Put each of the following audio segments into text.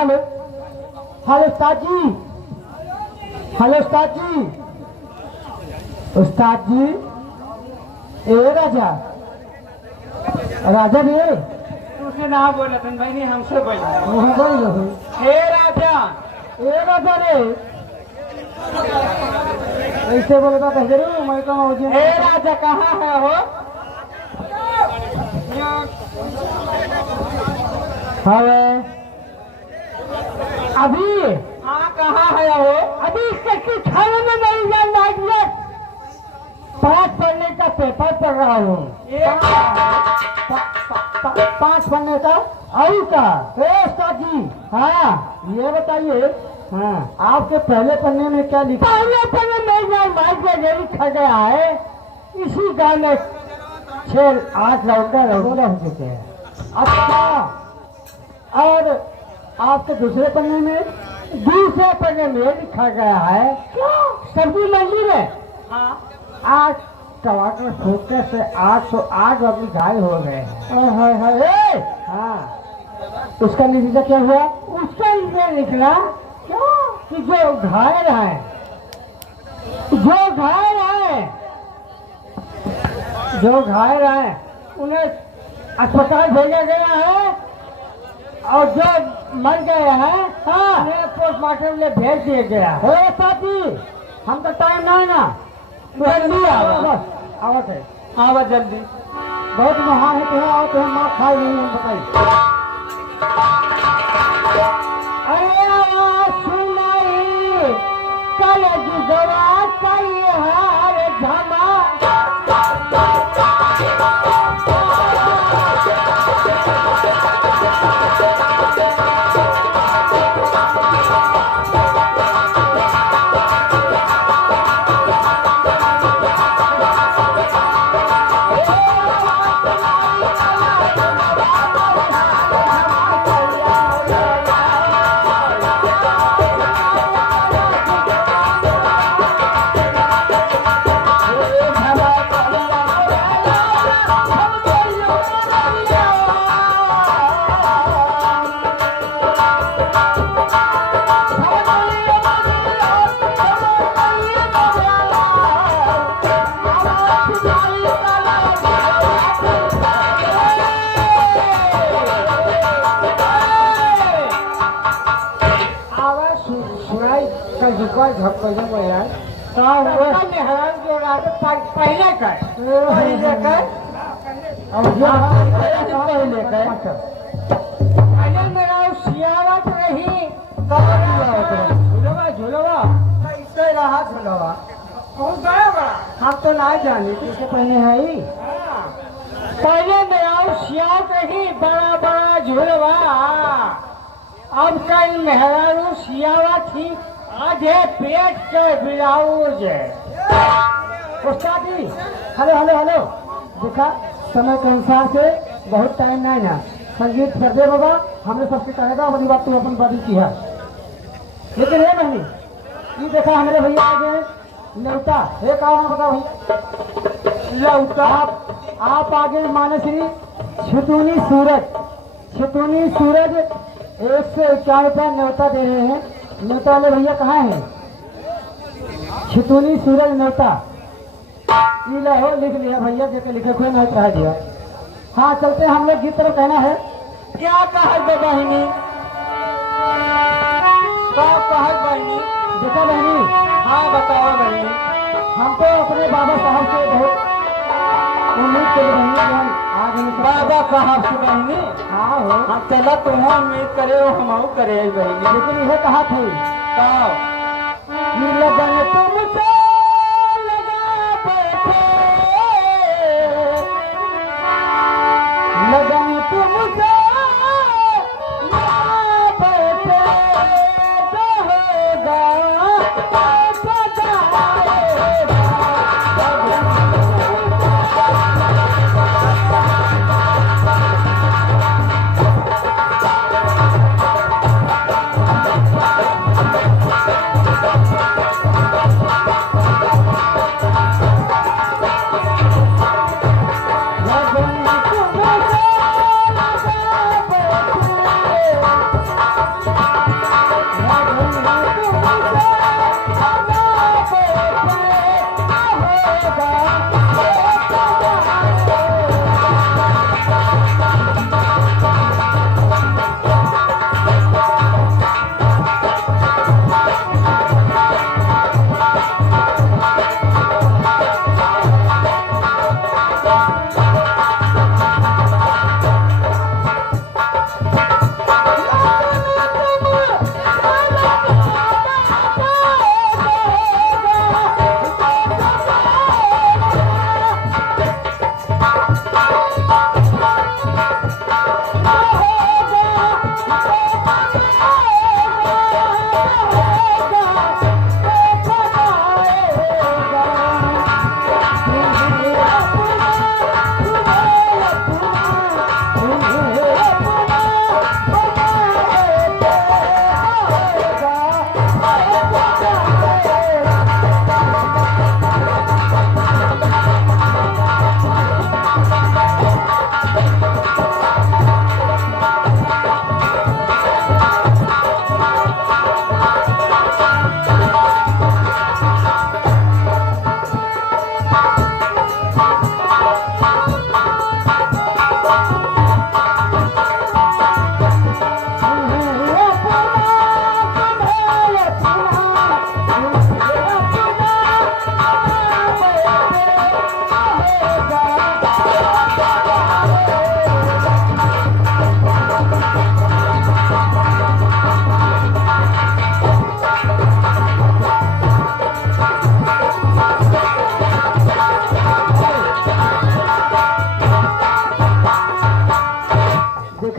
Hello hello उस्ताद जी, hello उस्ताद जी, उस्ताद जी। ए राजा, राजा भी है? तुझे ना बोला था भाई ने हमसे बोला। वहाँ बोल रहे हे राजा, ए राजा रे, ऐसे बोले था जरूर मैं कहूँ मुझे। हे राजा कहाँ है हो? हेलो अभी, हाँ कहाँ है हो? अभी इसके खाने में नहीं जाना है। पाँच पढ़ने का पेपर पढ़ रहा हूँ। पाँच पढ़ने का आई का। उस्ताद जी, हाँ ये बताइए, हाँ आपके पहले पन्ने में क्या लिखा? पहले पन्ने में माइक में लिखा गया है, इसी गाँव में 6-8 लौंडा रहोड़ा हो चुके हैं। अच्छा, और आपके दूसरे पन्ने में, दूसरे पन्ने में लिखा गया है सब्जी मंडी में आज टमाटर सूखे से 808 आदमी घायल हो गए हैं। हाँ, उसका नतीजा क्या हुआ? उसका नतीजा निकला क्या कि जो घायल है, जो घायल है उन्हें अस्पताल भेजा गया है, और जो मर गए हैं उन्हें पोस्टमार्टम लिए भेज दिया गया है। साथी हम तो टाइम नहीं ना, जल्दी आवत है, आवा जल्दी। बहुत महान है तुम्हें, आओ तुम्हें माँ खाई नहीं हम बताइए। अरे सुनाई कल जुगवा कई हार झमा, पहले मेरा सियावत रही झुलवा कैसे रहा झुलवा हम तो ना जाने किसे पहले है ही। पहले मेरा सियावत रही बड़ा बड़ा झुलवा, अब कल मेहरारू सियावा थी आधे पेट के ब्लाउज। उस्ताद जी, हेलो हेलो हेलो, देखा समय के अनुसार से बहुत टाइम नहीं ना, संगीत कर दे बाबा, हमने सबसे कहा था बड़ी बात तुम अपन बात की है। लेकिन है नहीं, ये देखा हमारे भैया आगे लौटा है, कहा बताओ भैया लौटा। आप आगे माने श्री छितुनी सूरज 151 रुपया न्योता दे रहे हैं। न्योता वाले भैया कहाँ हैं? छितुनी सूरज न्योता हो, लिख लिया भैया, जैसे लिखे हुए नहीं कह दिया। हाँ चलते हम लोग गीत तरफ। कहना है क्या कहा बहनी, देखा बहनी? हाँ बताओ बहनी। हम तो अपने बाबा साहब से बहुत उम्मीद कर बहनी, आज बाबा साहब से बहनी। हाँ हो, हम चला तुम उम्मीद करे हम करे बहनी, लेकिन यह कहा थी लगन तुमसे लगन तुमसे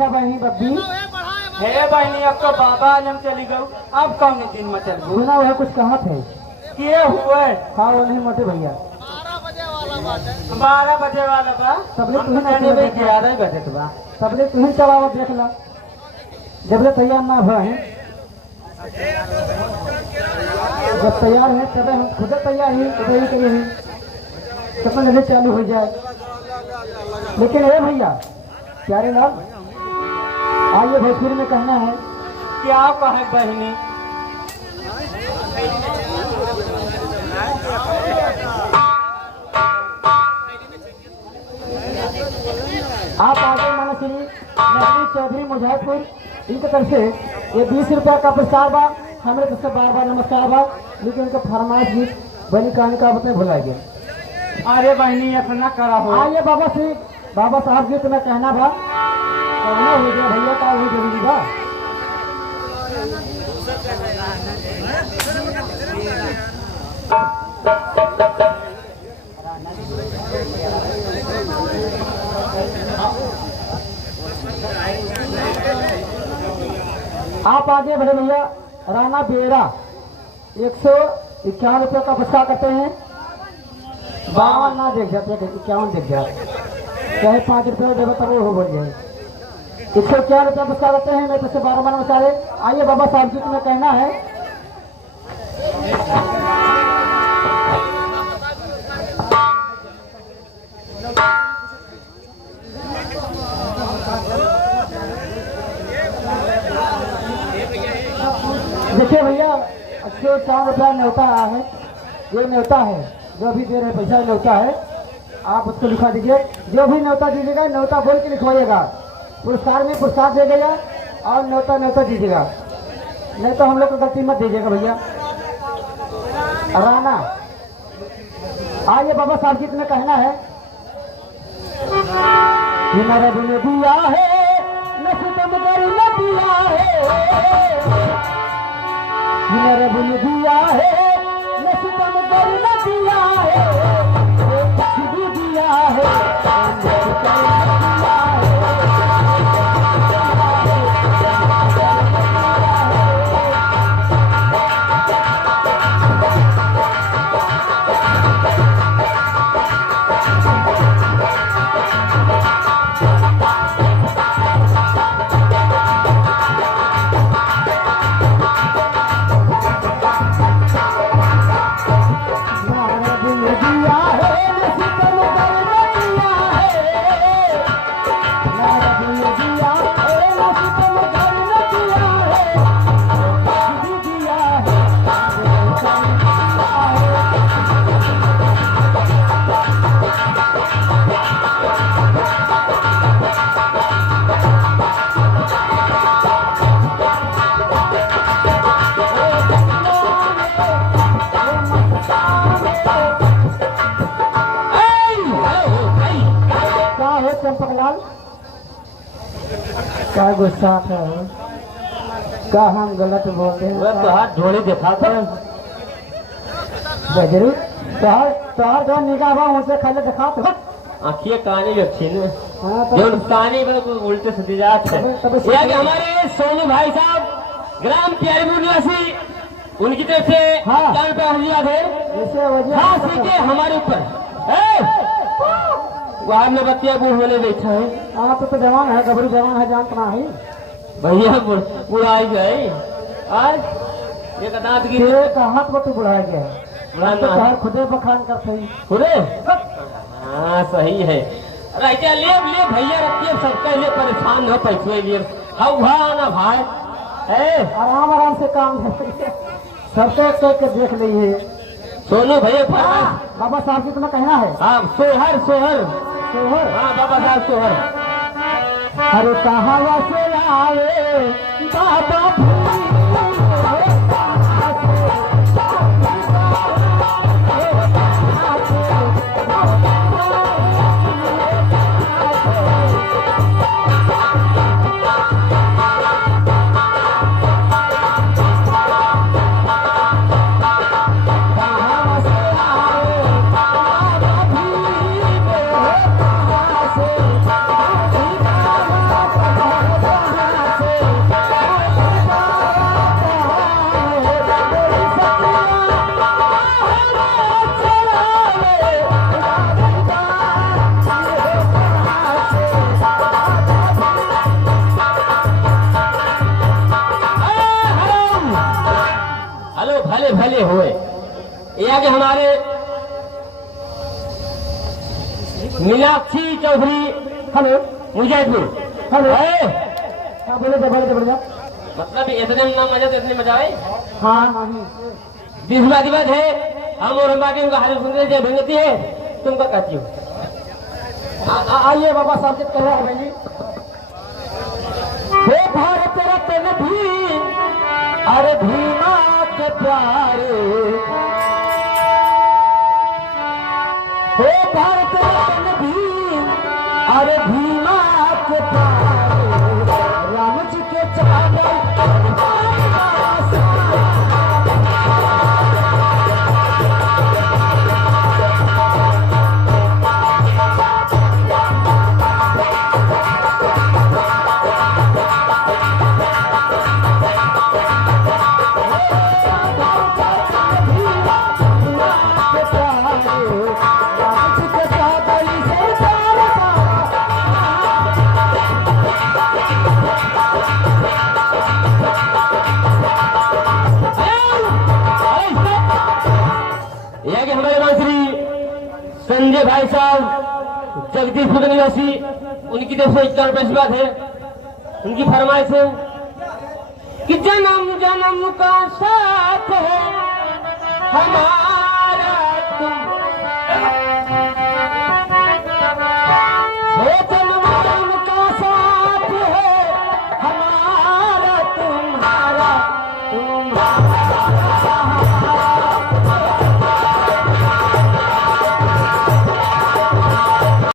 देखा बहनी बब्बी हे बहनी अब तो बाबा आलम चली गऊ अब कौन दिन में चल गऊ सुना वह कुछ कहा थे किए हुए हाँ वो नहीं मते भैया 12 बजे वाला बा सबले तुम्हें कहने नहीं में 11 बजे तो बा सबले तुम्हें चलाओ देख ला जबले तैयार ना भए जब तैयार है तब हम खुद तैयार ही तैयारी करिए हैं कितना जल्दी चालू हो जाए। लेकिन ये भैया प्यारे लाल आइए भोजपुरी में कहना है क्या कहे बहनी आप आगे माना श्री नजरी चौधरी मुजफ्फरपुर इनके तरफ से ये 20 रुपया का पुरस्कार बा हमारे तरफ से बार बार नमस्कार बा। लेकिन उनका फरमाइश गीत बनी कहानी का अपने भुला गया। अरे बहनी इतना करा हो आइए बाबा साहब गीत में कहना बा कहना हो गया भैया का वो जरूरी बा। आप आगे बढ़े भैया राणा बेरा 151 रुपये का पुरस्कार करते हैं। 52 ना देख जाते 51 देख जाते चाहे 5 रुपये देवे तब वो बोल जाए 151 रुपये पुरस्कार करते हैं। मैं तो 12 मन मसाले आइए बाबा साहब जी तुम्हें कहना है देखिए भैया 104 रुपया न्योता आया है। ये न्योता है जो भी दे रहे पैसा न्योता है आप उसको लिखा दीजिए। जो भी न्योता दीजिएगा न्योता बोल के लिखवाइएगा। पुरस्कार में पुरस्कार दीजिएगा और न्योता दीजिएगा नहीं तो हम लोग को गलती मत दीजिएगा भैया। राना आइए बाबा साहब जी तुम्हें कहना है कि मेरा दिल दिया है नसीब न दिया है मेरा दिल दिया है नसीब न दिया है कुछ भी दिया है चंपकलाल क्या गुस्सा था क्या हम गलत बोलते हैं तो हाथ जोड़े देखा था जरूर तोहर जो निगाह बा उनसे खाली दिखा तो आखिए कहानी जो थी ना हाँ, जो कहानी में उल्टे सीधे जात है यह कि हमारे सोनू भाई साहब ग्राम प्यारीपुर निवासी उनकी तरफ से हाँ। 4 रुपया हजिया थे इसे वजह हाँ सीखे हमारे ऊपर वहां में बच्चिया बूढ़ होने बैठा है आप तो जवान है गबरू जवान है जानतना है भैया बुढ़ाई गए आज एक दांत की एक हाथ में तो बुढ़ा गया है तो हर खुदे बखान करते ही खुदे हाँ सही है राइटा ले भैया रखिए सबके लिए परेशान हो पैसे लिए हाँ ना भाई है आराम से काम सबसे करके देख लीजिए सोनू भैया बाबा साहब जी तुम्हें कहना है हाँ सोहर सोहर हाँ बाबा साहब सोहर अरे कहाँ से आए बाबा भले भले होए। ये आगे हमारे मीनाक्षी चौधरी, हेलो मुजैदपुर। हेलो है? हाँ बोले बोले मतलब इतने ना मजा तो इतने मजा आए। हाँ जिस बात है हम और हम बाकी उनका हाल सुनते जय भंगती है, तुम क्या कहती हो? आइए बाबा साहब से कह रहा है भाई। हे भारत रत्न भीम, अरे भीमा के प्यारे, हे भारत रत्न भीम, अरे भीमा के प्यारे, राम जी के चावल यह कि हमारे मंत्री संजय भाई साहब जगदीशपुर निवासी, उनकी तरफ से 51 रुपए की बात है। उनकी फरमाइश है कि जन्म जन्म का साथ है हमारा